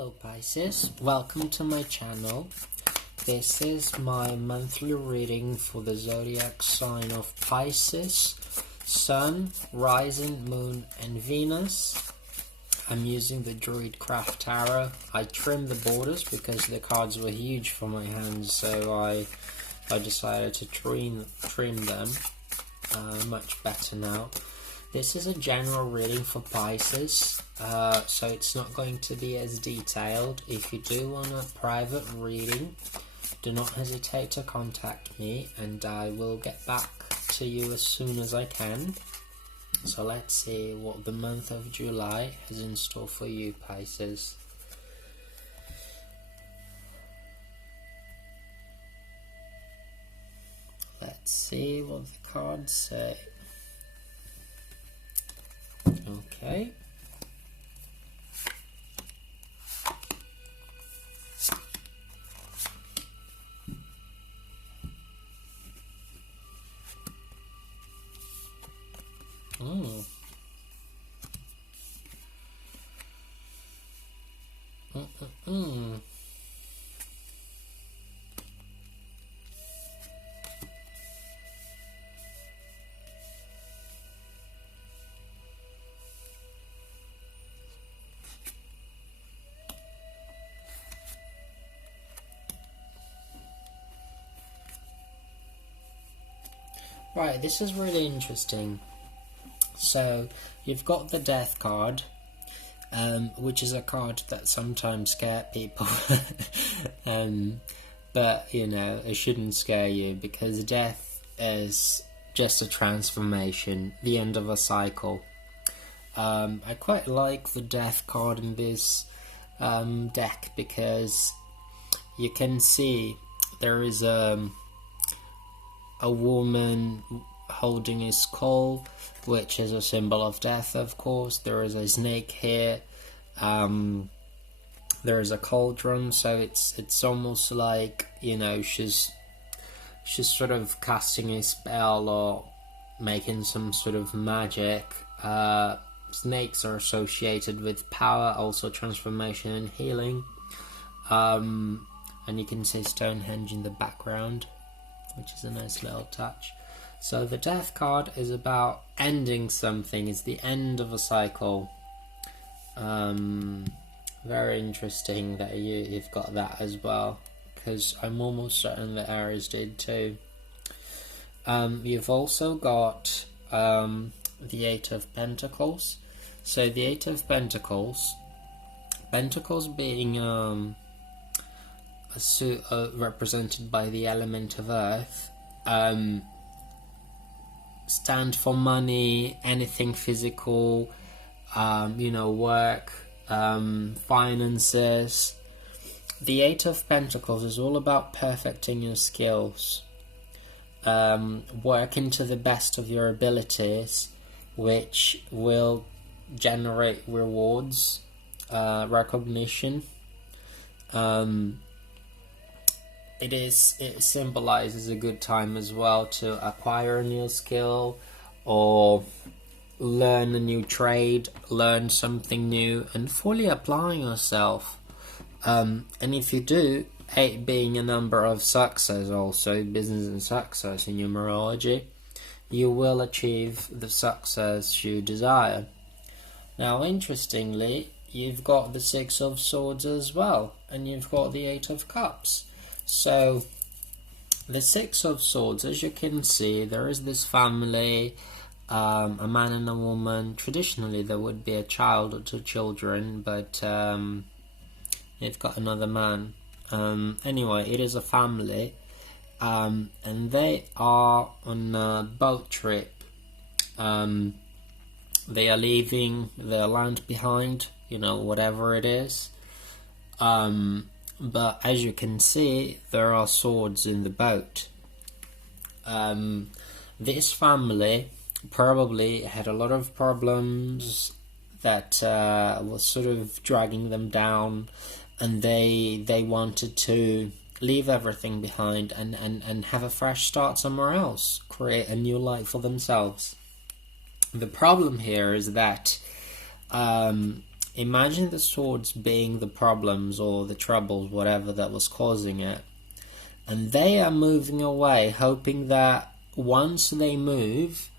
Hello Pisces, welcome to my channel. This is my monthly reading for the zodiac sign of Pisces, Sun, Rising, Moon and Venus. I'm using the Druidcraft Tarot. I trimmed the borders because the cards were huge for my hands, so I decided to trim them. Much better now. This is a general reading for Pisces, so it's not going to be as detailed. If you do want a private reading, do not hesitate to contact me and I will get back to you as soon as I can. So let's see what the month of July has in store for you, Pisces. Let's see what the cards say. Okay. Right, this is really interesting. So, you've got the Death card, which is a card that sometimes scares people. But, you know, it shouldn't scare you because death is just a transformation, the end of a cycle. I quite like the Death card in this deck because you can see there is a woman holding a skull, which is a symbol of death, of course. There is a snake here. There is a cauldron, so it's almost like, you know, she's sort of casting a spell or making some sort of magic. Snakes are associated with power, also transformation and healing. And you can see Stonehenge in the background, which is a nice little touch. So the Death card is about ending something. It's the end of a cycle. Very interesting that you've got that as well, because I'm almost certain that Aries did too. You've also got the Eight of Pentacles. So the Eight of Pentacles being represented by the element of earth, stand for money, anything physical, you know, work, finances. The Eight of Pentacles is all about perfecting your skills, working to the best of your abilities, which will generate rewards, recognition. It symbolizes a good time as well to acquire a new skill or learn a new trade, learn something new and fully apply yourself. And if you do, 8 being a number of success, also business and success in numerology, you will achieve the success you desire. Now, interestingly, you've got the Six of Swords as well, and you've got the Eight of Cups. So, the Six of Swords, as you can see, there is this family, a man and a woman. Traditionally, there would be a child or 2 children, but they've got another man. Anyway, it is a family, and they are on a boat trip. They are leaving their land behind, you know, whatever it is. But as you can see, there are swords in the boat. This family probably had a lot of problems that was sort of dragging them down, and they wanted to leave everything behind and have a fresh start somewhere else, create a new life for themselves. The problem here is that imagine the swords being the problems or the troubles, whatever that was causing it, and they are moving away, hoping that once they move,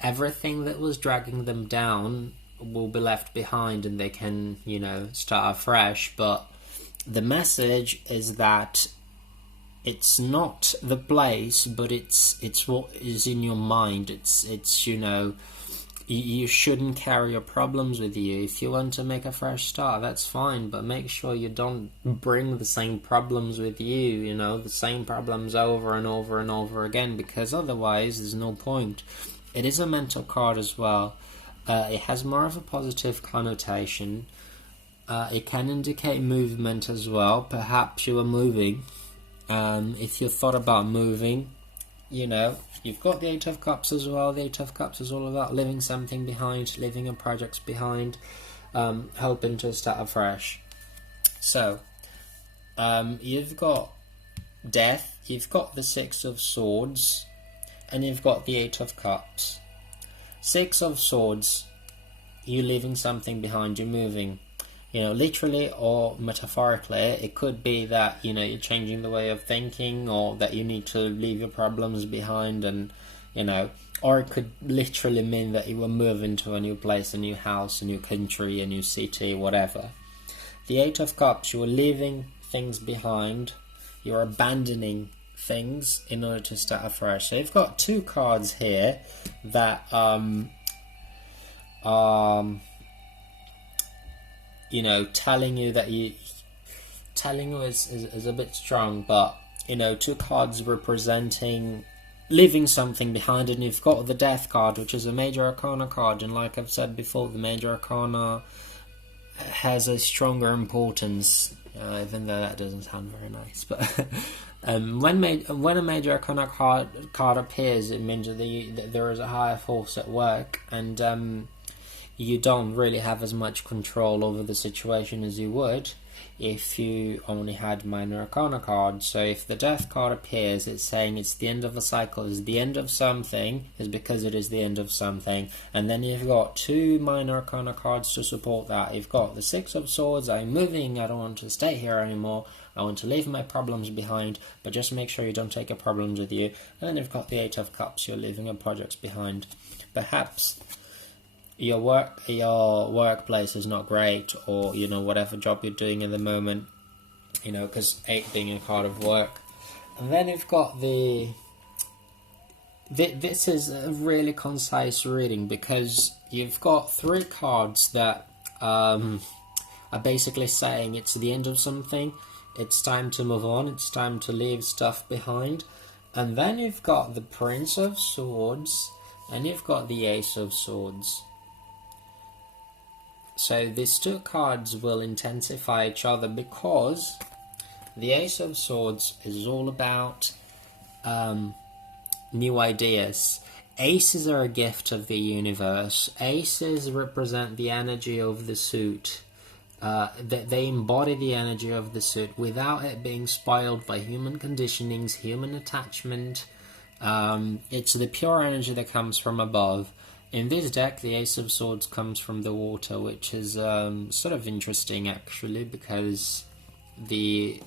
everything that was dragging them down will be left behind and they can, start afresh. But the message is that it's not the place, but it's what is in your mind. It's you shouldn't carry your problems with you. If you want to make a fresh start, that's fine, but make sure you don't bring the same problems with you, the same problems over and over and over again, because otherwise there's no point. It is a mental card as well. It has more of a positive connotation. It can indicate movement as well. Perhaps you are moving. If you thought about moving, you've got the Eight of Cups as well. The Eight of Cups is all about leaving something behind, leaving your projects behind, hoping to start afresh. So, you've got Death, you've got the Six of Swords, and you've got the Eight of Cups. Six of Swords, you're leaving something behind, you're moving. Literally or metaphorically, it could be that, you're changing the way of thinking, or that you need to leave your problems behind, and, or it could literally mean that you will move into a new place, a new house, a new country, a new city, whatever. The Eight of Cups, you're leaving things behind, you're abandoning things in order to start afresh. So you've got two cards here that, telling you that telling you is a bit strong, but two cards representing leaving something behind, and you've got the Death card, which is a Major Arcana card, and like I've said before, the Major Arcana has a stronger importance, even though that doesn't sound very nice. But when a Major Arcana card appears, it means that there is a higher force at work, and you don't really have as much control over the situation as you would if you only had Minor Arcana cards. So if the Death card appears, it's saying it's the end of a cycle, it's the end of something, is because it is the end of something. And then you've got two Minor Arcana cards to support that. You've got the Six of Swords, I'm moving, I don't want to stay here anymore, I want to leave my problems behind, but just make sure you don't take your problems with you. And then you've got the Eight of Cups, you're leaving your projects behind. Perhaps your workplace is not great, or whatever job you're doing at the moment, because 8 being a card of work. And then you've got this is a really concise reading, because you've got 3 cards that are basically saying it's the end of something, it's time to move on, it's time to leave stuff behind. And then you've got the Prince of Swords, and you've got the Ace of Swords. So these 2 cards will intensify each other, because the Ace of Swords is all about new ideas. Aces are a gift of the universe. Aces represent the energy of the suit. They embody the energy of the suit without it being spoiled by human conditionings, human attachment. It's the pure energy that comes from above. In this deck, the Ace of Swords comes from the water, which is sort of interesting actually, because the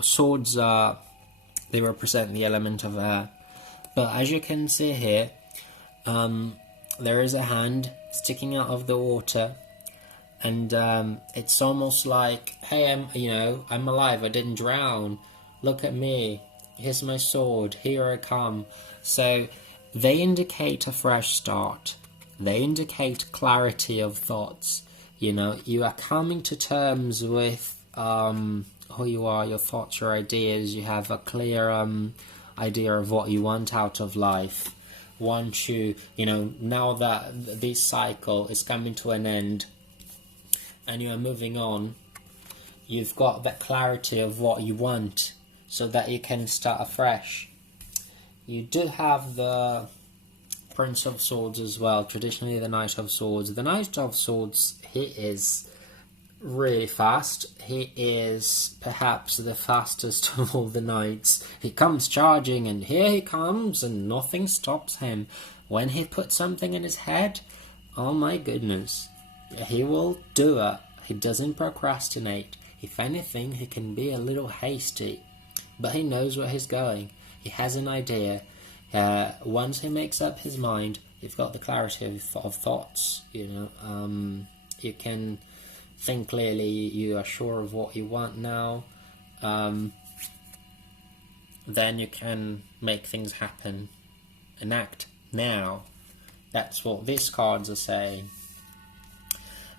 swords they represent the element of air. But as you can see here, there is a hand sticking out of the water, and it's almost like, hey, I'm alive, I didn't drown, look at me, here's my sword, here I come. So they indicate a fresh start. They indicate clarity of thoughts. You are coming to terms with who you are, your thoughts, your ideas. You have a clear idea of what you want out of life. Once now that this cycle is coming to an end and you are moving on, you've got that clarity of what you want so that you can start afresh. You do have the Prince of Swords as well, traditionally the Knight of Swords. The Knight of Swords, he is really fast. He is perhaps the fastest of all the knights. He comes charging, and here he comes, and nothing stops him. When he puts something in his head, oh my goodness, He will do it. He doesn't procrastinate. If anything, he can be a little hasty, but he knows where he's going. He has an idea. Once he makes up his mind, you've got the clarity of thoughts. You can think clearly. You are sure of what you want now. Then you can make things happen and act now. That's what these cards are saying.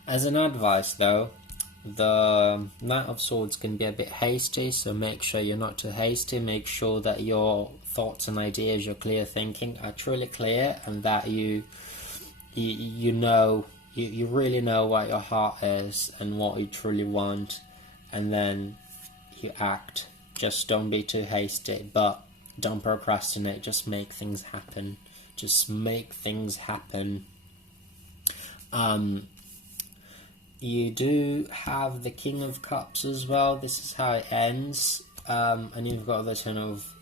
As an advice, though, the Knight of Swords can be a bit hasty, so make sure you're not too hasty. Make sure that your thoughts and ideas, your clear thinking, are truly clear, and that you really know what your heart is and what you truly want, and then you act. Just don't be too hasty, but don't procrastinate. Just make things happen. Just make things happen. You do have the King of Cups as well. This is how it ends. And you've got the Ten of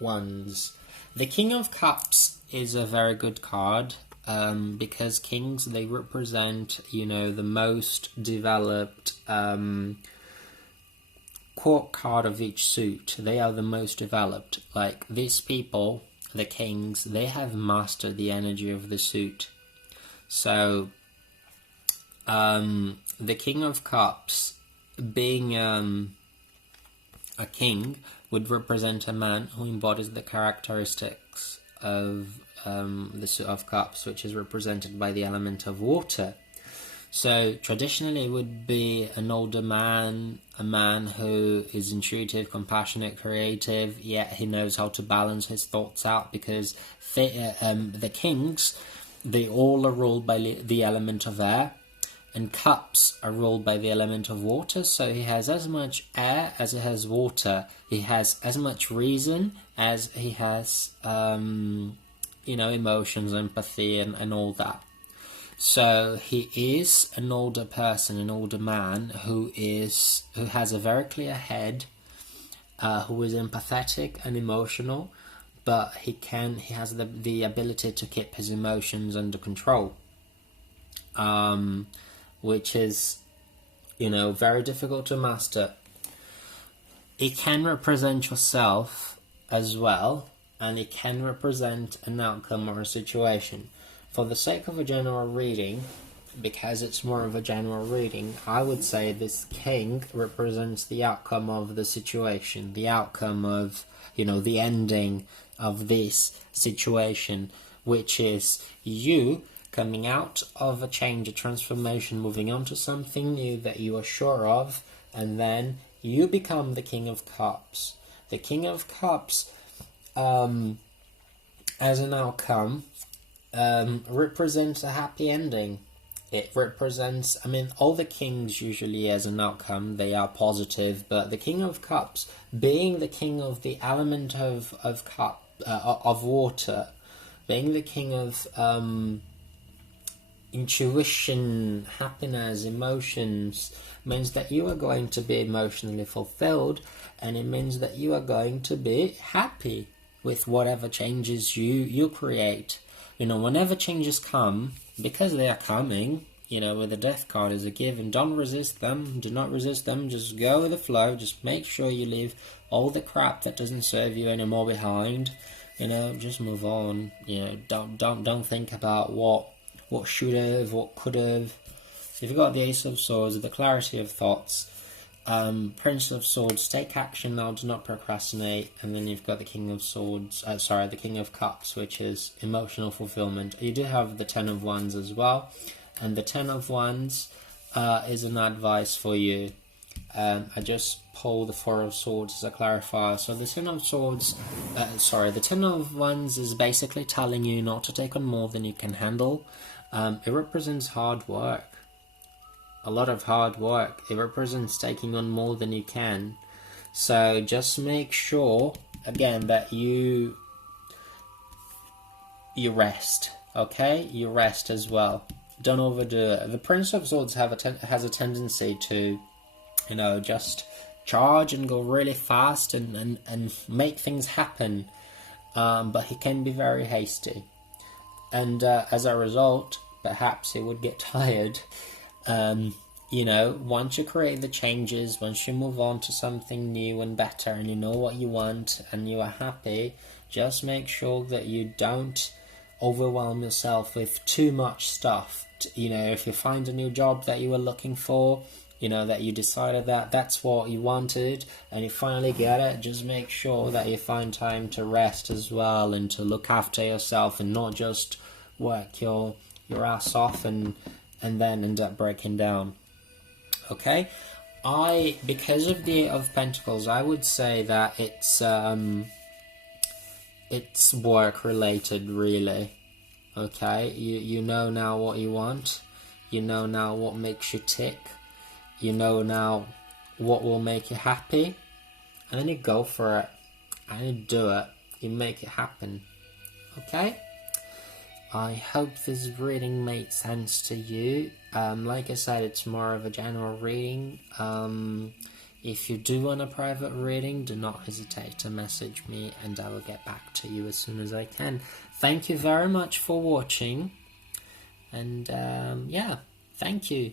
Wands. The King of Cups is a very good card, because kings, they represent, the most developed court card of each suit. They are the most developed. Like, these people, the kings, they have mastered the energy of the suit. So the King of Cups, being a king, would represent a man who embodies the characteristics of the suit of cups, which is represented by the element of water. So traditionally it would be an older man, a man who is intuitive, compassionate, creative, yet he knows how to balance his thoughts out, because the kings, they all are ruled by the element of air, and cups are ruled by the element of water. So he has as much air as he has water. He has as much reason as he has emotions, empathy, and all that. So he is an older person, an older man who has a very clear head, who is empathetic and emotional, but he has the ability to keep his emotions under control, which is very difficult to master. It can represent yourself as well, and it can represent an outcome or a situation. For the sake of a general reading, because it's more of a general reading, I would say this king represents the outcome of the situation, the outcome of, the ending of this situation, which is you coming out of a change, a transformation, moving on to something new that you are sure of, and then you become the King of Cups. The King of Cups, as an outcome, represents a happy ending. It represents, all the kings usually as an outcome, they are positive, but the King of Cups, being the king of the element of water, being the king of intuition, happiness, emotions, means that you are going to be emotionally fulfilled, and it means that you are going to be happy with whatever changes you create. Whenever changes come, because they are coming, with the Death card as a given, don't resist them, do not resist them, just go with the flow, just make sure you leave all the crap that doesn't serve you anymore behind, just move on, don't think about what should have, what could have. You've got the Ace of Swords, the clarity of thoughts, Prince of Swords, take action now, do not procrastinate, and then you've got the King of Swords, the King of Cups, which is emotional fulfillment. You do have the Ten of Wands as well, and the Ten of Wands is an advice for you. I just pulled the Four of Swords as a clarifier. So the Ten of Swords, the Ten of Wands is basically telling you not to take on more than you can handle. It represents hard work. A lot of hard work. It represents taking on more than you can. So just make sure, again, that you rest, okay? You rest as well. Don't overdo it. The Prince of Swords has a tendency to, just charge and go really fast and make things happen. But he can be very hasty. And as a result, perhaps he would get tired. You know, once you create the changes, once you move on to something new and better, and you know what you want and you are happy, just make sure that you don't overwhelm yourself with too much stuff. You know, if you find a new job that you were looking for, you know, that you decided that that's what you wanted and you finally get it, just make sure that you find time to rest as well and to look after yourself, and not just work your ass off and then end up breaking down. Okay, because of the Eight of Pentacles, I would say that it's work related, really. Okay, you know now what you want, you know now what makes you tick, you know now what will make you happy, and then you go for it, and you do it, you make it happen. Okay, I hope this reading made sense to you. Like I said, it's more of a general reading. If you do want a private reading, do not hesitate to message me and I will get back to you as soon as I can. Thank you very much for watching, and yeah, thank you.